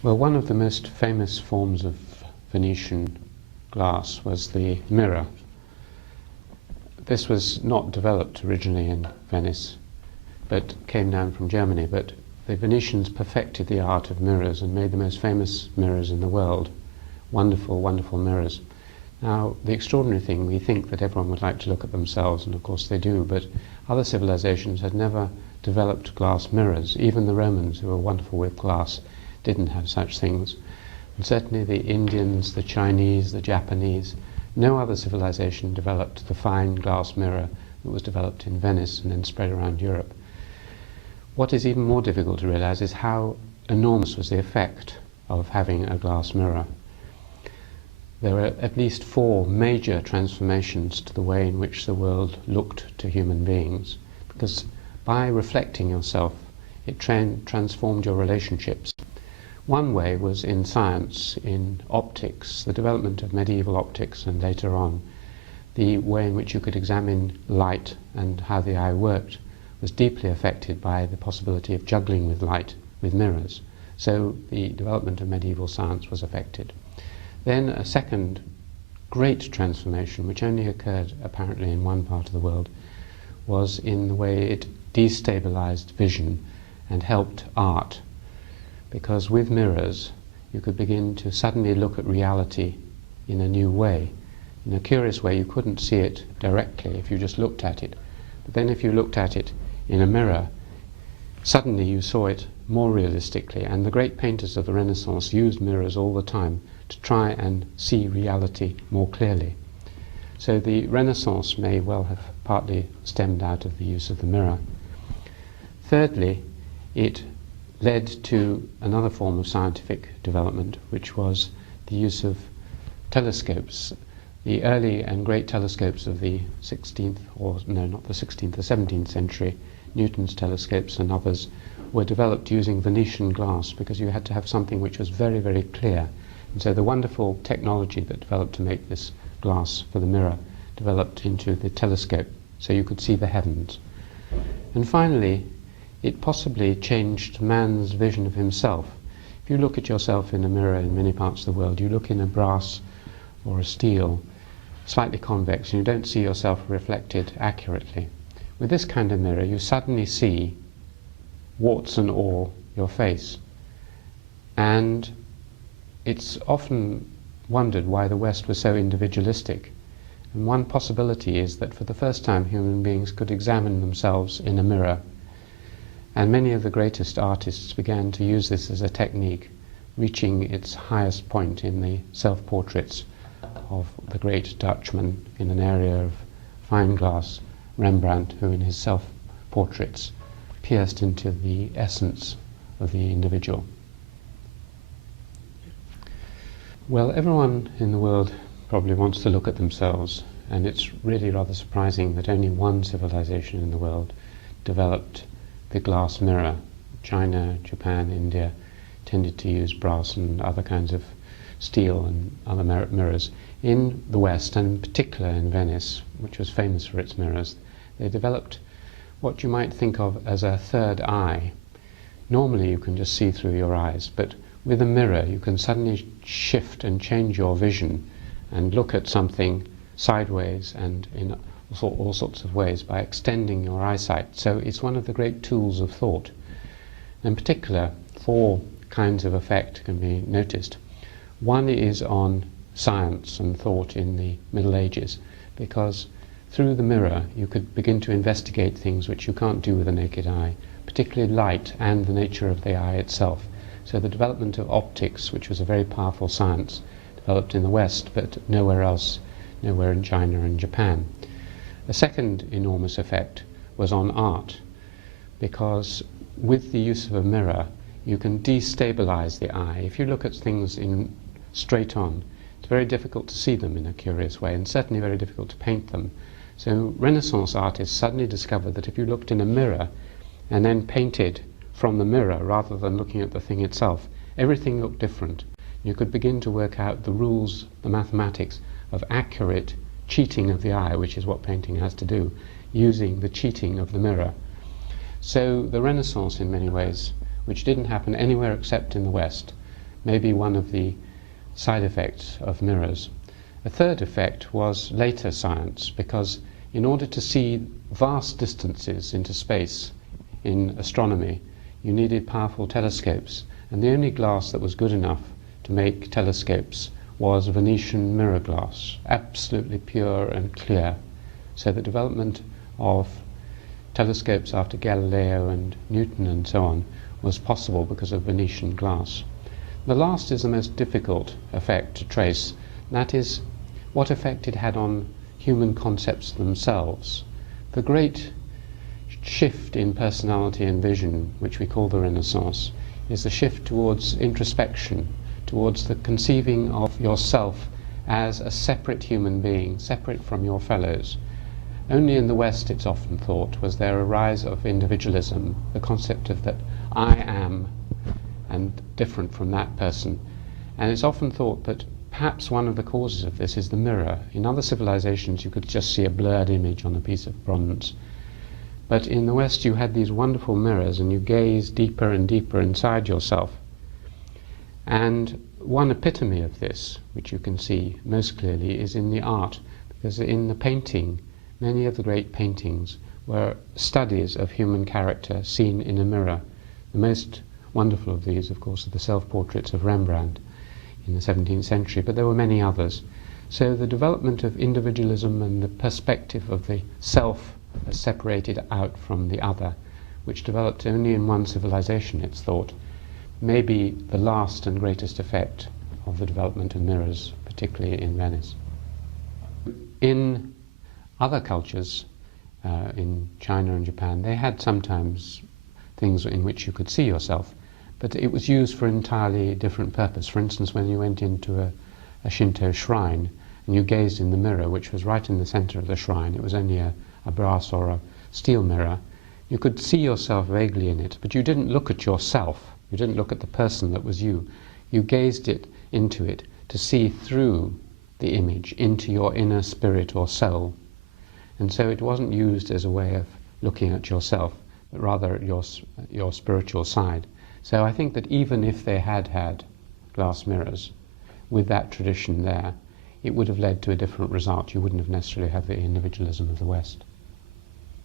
Well, one of the most famous forms of Venetian glass was the mirror. This was not developed originally in Venice, but came down from Germany. But the Venetians perfected the art of mirrors and made the most famous mirrors in the world. Wonderful, wonderful mirrors. Now, the extraordinary thing, we think that everyone would like to look at themselves, and of course they do, but other civilizations had never developed glass mirrors. Even the Romans, who were wonderful with glass, didn't have such things. And certainly the Indians, the Chinese, the Japanese, no other civilization developed the fine glass mirror that was developed in Venice and then spread around Europe. What is even more difficult to realize is how enormous was the effect of having a glass mirror. There were at least 4 major transformations to the way in which the world looked to human beings, because by reflecting yourself, it transformed your relationships. One way was in science, in optics, the development of medieval optics, and later on, the way in which you could examine light and how the eye worked was deeply affected by the possibility of juggling with light with mirrors. So the development of medieval science was affected. Then a second great transformation, which only occurred apparently in one part of the world, was in the way it destabilized vision and helped art. Because with mirrors, you could begin to suddenly look at reality in a new way. In a curious way, you couldn't see it directly if you just looked at it. But then if you looked at it in a mirror, suddenly you saw it more realistically. And the great painters of the Renaissance used mirrors all the time to try and see reality more clearly. So the Renaissance may well have partly stemmed out of the use of the mirror. Thirdly, it led to another form of scientific development, which was the use of telescopes. The early and great telescopes of the 16th, or no, not the 16th, the 17th century, Newton's telescopes and others, were developed using Venetian glass, because you had to have something which was very, very clear. And so the wonderful technology that developed to make this glass for the mirror developed into the telescope, so you could see the heavens. And finally, it possibly changed man's vision of himself. If you look at yourself in a mirror in many parts of the world, you look in a brass or a steel, slightly convex, and you don't see yourself reflected accurately. With this kind of mirror, you suddenly see, warts and all, your face. And it's often wondered why the West was so individualistic. And one possibility is that for the first time human beings could examine themselves in a mirror. And many of the greatest artists began to use this as a technique, reaching its highest point in the self-portraits of the great Dutchman in an area of fine glass, Rembrandt, who in his self-portraits pierced into the essence of the individual. Well, everyone in the world probably wants to look at themselves, and it's really rather surprising that only one civilization in the world developed the glass mirror. China, Japan, India tended to use brass and other kinds of steel and other mirrors. In the West, and in particular in Venice, which was famous for its mirrors, they developed what you might think of as a third eye. Normally you can just see through your eyes, but with a mirror you can suddenly shift and change your vision and look at something sideways and in all sorts of ways by extending your eyesight. So it's one of the great tools of thought. In particular, 4 kinds of effect can be noticed. One is on science and thought in the Middle Ages, because through the mirror you could begin to investigate things which you can't do with the naked eye, particularly light and the nature of the eye itself. So the development of optics, which was a very powerful science, developed in the West, but nowhere else, nowhere in China and Japan. A second enormous effect was on art, because with the use of a mirror you can destabilize the eye. If you look at things in straight on, it's very difficult to see them in a curious way, and certainly very difficult to paint them. So Renaissance artists suddenly discovered that if you looked in a mirror and then painted from the mirror rather than looking at the thing itself, everything looked different. You could begin to work out the rules, the mathematics of accurate cheating of the eye, which is what painting has to do, using the cheating of the mirror. So the Renaissance, in many ways, which didn't happen anywhere except in the West, may be one of the side effects of mirrors. A third effect was later science, because in order to see vast distances into space in astronomy, you needed powerful telescopes, and the only glass that was good enough to make telescopes was Venetian mirror glass, absolutely pure and clear. So the development of telescopes after Galileo and Newton and so on was possible because of Venetian glass. The last is the most difficult effect to trace, and that is what effect it had on human concepts themselves. The great shift in personality and vision, which we call the Renaissance, is the shift towards introspection, towards the conceiving of yourself as a separate human being, separate from your fellows. Only in the West, it's often thought, was there a rise of individualism, the concept of that I am and different from that person. And it's often thought that perhaps one of the causes of this is the mirror. In other civilizations you could just see a blurred image on a piece of bronze. But in the West you had these wonderful mirrors, and you gaze deeper and deeper inside yourself. And one epitome of this, which you can see most clearly, is in the art, because in the painting, many of the great paintings were studies of human character seen in a mirror. The most wonderful of these, of course, are the self-portraits of Rembrandt in the 17th century, but there were many others. So the development of individualism and the perspective of the self as separated out from the other, which developed only in one civilization, it's thought, may be the last and greatest effect of the development of mirrors, particularly in Venice. In other cultures, in China and Japan, they had sometimes things in which you could see yourself, but it was used for an entirely different purpose. For instance, when you went into a Shinto shrine and you gazed in the mirror, which was right in the center of the shrine, it was only a brass or a steel mirror, you could see yourself vaguely in it, but you didn't look at yourself. You didn't look at the person that was you. You gazed into it to see through the image into your inner spirit or soul. And so it wasn't used as a way of looking at yourself, but rather at your spiritual side. So I think that even if they had had glass mirrors, with that tradition there, it would have led to a different result. You wouldn't have necessarily had the individualism of the West.